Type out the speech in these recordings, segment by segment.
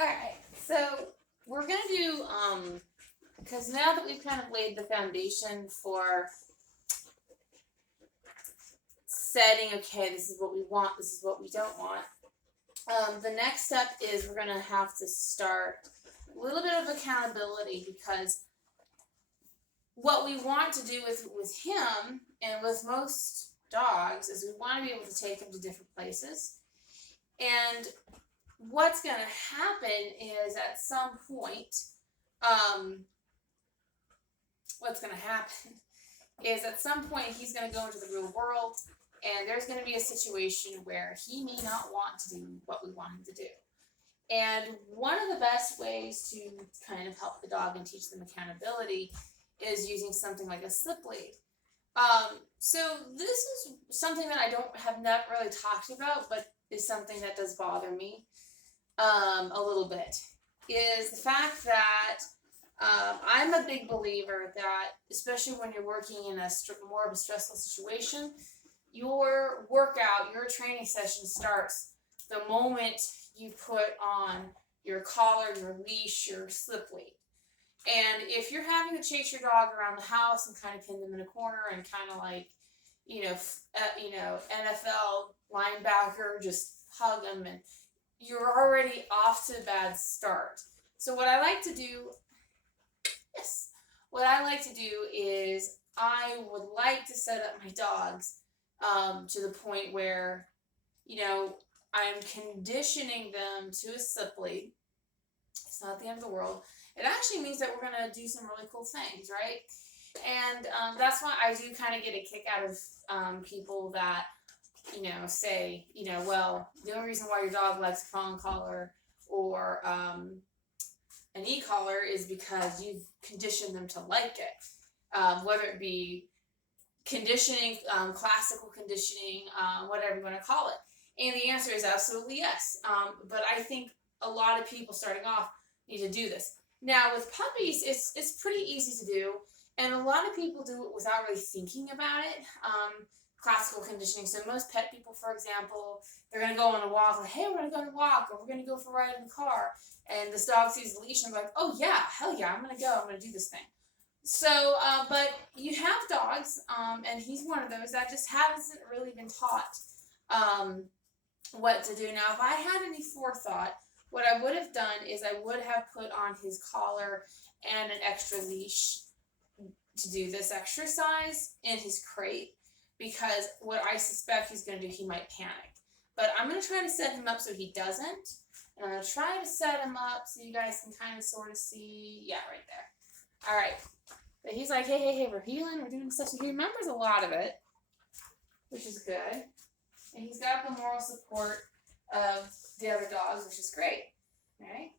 Alright, so we're going to do, because now that we've kind of laid the foundation for setting, okay, this is what we want, this is what we don't want, the next step is we're going to have to start a little bit of accountability, because what we want to do with him and with most dogs is we want to be able to take him to different places. And what's going to happen is at some point, he's going to go into the real world, and there's going to be a situation where he may not want to do what we want him to do. And one of the best ways to kind of help the dog and teach them accountability is using something like a slip lead. So this is something that I have not really talked about, but is something that does bother me a little bit, is the fact that I'm a big believer that, especially when you're working in more of a stressful situation, your workout, your training session starts the moment you put on your collar, your leash, your slip lead. And if you're having to chase your dog around the house and kind of pin them in a corner and kind of like, NFL linebacker, just hug them, and you're already off to a bad start. So what I like to do is I would like to set up my dogs to the point where, I'm conditioning them to a slip lead. It's not the end of the world. It actually means that we're going to do some really cool things, right? And that's why I do kind of get a kick out of people that, say, well, the only reason why your dog likes a prong collar or an e-collar is because you've conditioned them to like it. Whether it be conditioning, classical conditioning, whatever you want to call it. And the answer is absolutely yes. But I think a lot of people starting off need to do this. Now, with puppies, it's pretty easy to do, and a lot of people do it without really thinking about it. Classical conditioning. So most pet people, for example, they're going to go on a walk, like, hey, we're going to go on a walk, or we're going to go for a ride in the car, and this dog sees the leash and they're like, oh yeah, hell yeah, I'm going to go, I'm going to do this thing. So, but you have dogs, and he's one of those that just hasn't really been taught what to do. Now, if I had any forethought, what I would have done is I would have put on his collar and an extra leash to do this exercise in his crate, because what I suspect he's going to do, he might panic. But I'm going to try to set him up so he doesn't, and I'm going to try to set him up so you guys can kind of sort of see, yeah, right there. All right. But he's like, hey, we're healing, we're doing stuff. So he remembers a lot of it, which is good. And he's got the moral support of the other dogs, which is great, right?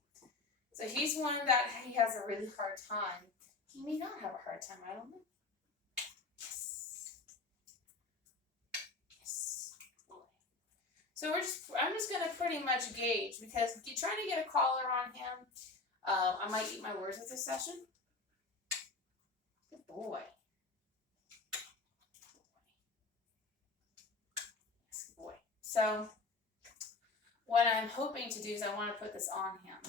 So he's one that he has a really hard time. He may not have a hard time, I don't know. Yes. So I'm just going to pretty much gauge, because if you're trying to get a collar on him, I might eat my words with this session. Good boy. Yes, good boy. So what I'm hoping to do is I want to put this on him.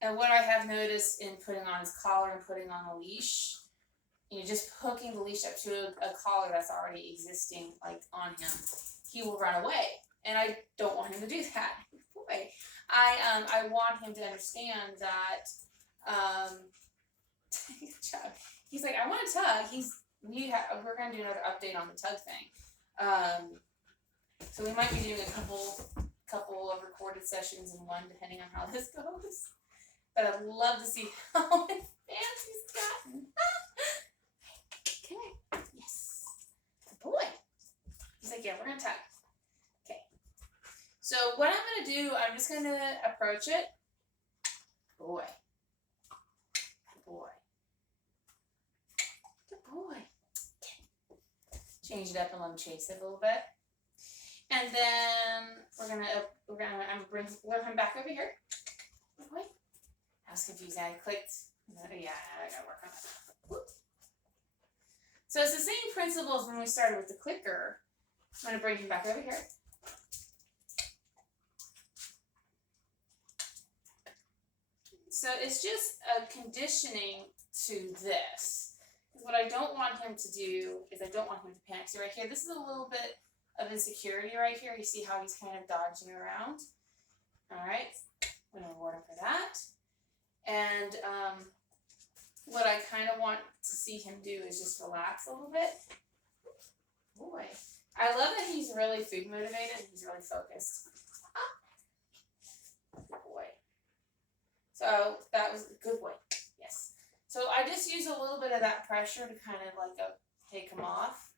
And what I have noticed in putting on his collar and putting on a leash, just hooking the leash up to a collar that's already existing, like on him, he will run away. And I don't want him to do that. Boy, I want him to understand that. He's like, I want to tug. We're going to do another update on the tug thing. So we might be doing a couple of recorded sessions in one, depending on how this goes. But I'd love to see how advanced he's gotten. Okay. Yes. Good boy. He's like, yeah, we're going to tug. Okay. So what I'm going to do, I'm just going to approach it. Boy. Good boy. Good boy. Okay. Change it up and let him chase it a little bit. And then we're gonna bring him back over here. Wait, I was confused. I clicked. Yeah, I gotta work on that. Whoops. So it's the same principle as when we started with the clicker. I'm gonna bring him back over here. So it's just a conditioning to this. What I don't want him to do is I don't want him to panic. So right here, this is a little bit of insecurity right here. You see how he's kind of dodging around. All right, I'm going to reward him for that. And what I kind of want to see him do is just relax a little bit. Boy, I love that he's really food motivated. He's really focused. Good boy. So that was a good boy. Yes. So I just use a little bit of that pressure to kind of like take him off.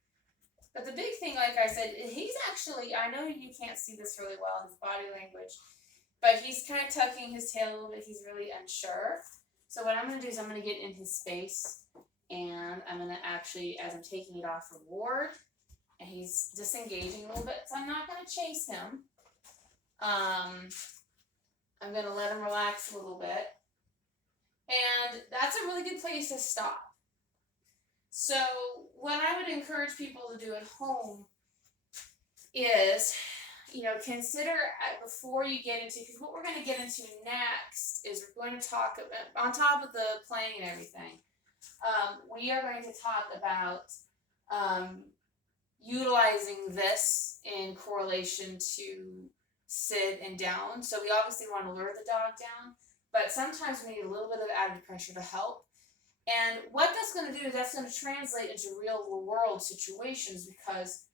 But the big thing, like I said, he's actually, I know you can't see this really well, his body language, but he's kind of tucking his tail a little bit. He's really unsure. So what I'm going to do is I'm going to get in his space, and I'm going to actually, as I'm taking it off, reward. And he's disengaging a little bit, so I'm not going to chase him. I'm going to let him relax a little bit. And that's a really good place to stop. So what I would encourage people to do at home is, consider before you get into, because what we're going to get into next is we're going to talk about, on top of the playing and everything, we are going to talk about utilizing this in correlation to sit and down. So we obviously want to lure the dog down, but sometimes we need a little bit of added pressure to help. And what that's going to do is that's going to translate into real world situations because,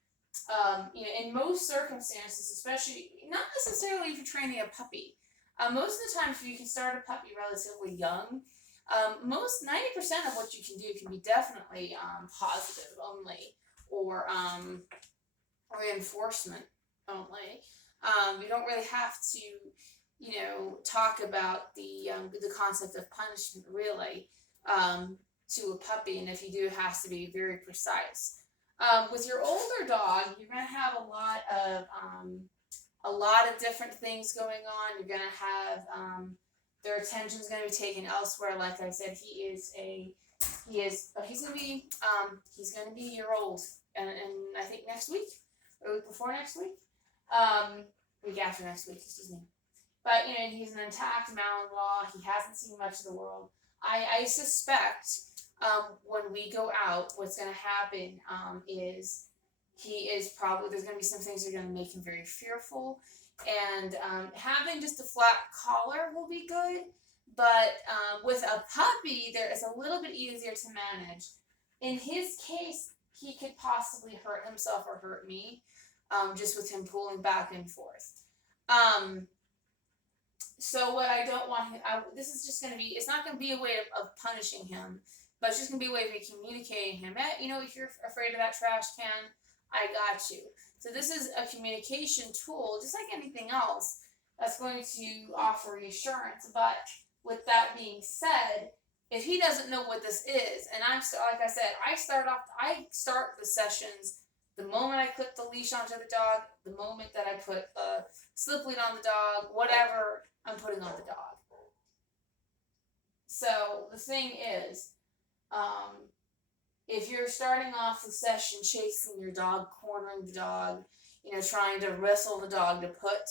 in most circumstances, especially not necessarily if you're training a puppy, most of the time if you can start a puppy relatively young, most 90% of what you can do can be definitely positive only or reinforcement only. You don't really have to, talk about the concept of punishment really. To a puppy, and if you do, it has to be very precise. With your older dog, you're going to have a lot of different things going on. You're going to have their attention's going to be taken elsewhere. Like I said, he's going to be a year old, and I think next week, or week before next week, week after next week, excuse me. But he's an intact Malinois. He hasn't seen much of the world. I suspect when we go out, what's going to happen is there's going to be some things that are going to make him very fearful. And having just a flat collar will be good. But with a puppy, there is a little bit easier to manage. In his case, he could possibly hurt himself or hurt me just with him pulling back and forth. So what I don't want him, this is just going to be, it's not going to be a way of punishing him, but it's just going to be a way of communicating him. If you're afraid of that trash can, I got you. So this is a communication tool, just like anything else, that's going to offer reassurance. But with that being said, if he doesn't know what this is, and like I said, I start the sessions the moment I clip the leash onto the dog, the moment that I put a slip lead on the dog, whatever I'm putting on the dog. So the thing is, if you're starting off the session chasing your dog, cornering the dog, trying to wrestle the dog to put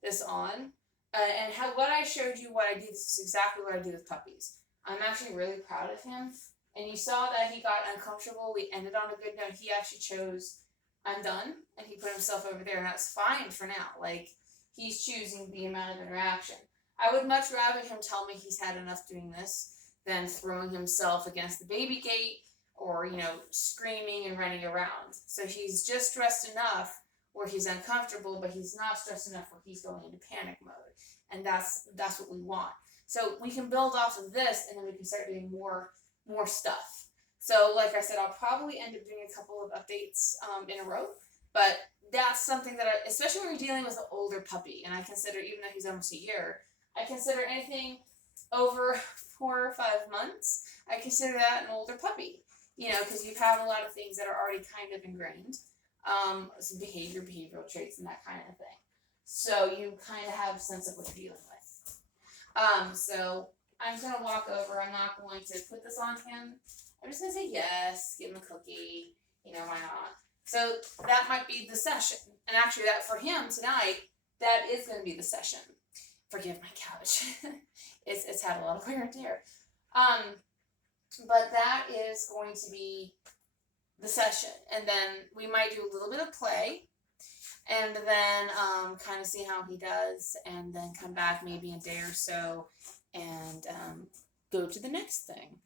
this on, and what I showed you, what I do, this is exactly what I do with puppies. I'm actually really proud of him. And you saw that he got uncomfortable. We ended on a good note. He actually chose, I'm done, and he put himself over there, and that's fine for now. Like, he's choosing the amount of interaction. I would much rather him tell me he's had enough doing this than throwing himself against the baby gate or, screaming and running around. So he's just stressed enough where he's uncomfortable, but he's not stressed enough where he's going into panic mode. And that's what we want. So we can build off of this, and then we can start doing more stuff. So like I said, I'll probably end up doing a couple of updates in a row, but that's something that especially when you're dealing with an older puppy, and I consider, even though he's almost a year, I consider anything over 4 or 5 months, I consider that an older puppy, because you have a lot of things that are already kind of ingrained, some behavioral traits and that kind of thing. So you kind of have a sense of what you're dealing with. So I'm going to walk over. I'm not going to put this on him. I'm just going to say yes, give him a cookie, why not? So that might be the session. And actually that for him tonight, that is going to be the session. Forgive my couch. It's had a lot of wear and tear. But that is going to be the session. And then we might do a little bit of play and then kind of see how he does and then come back maybe in a day or so and go to the next thing.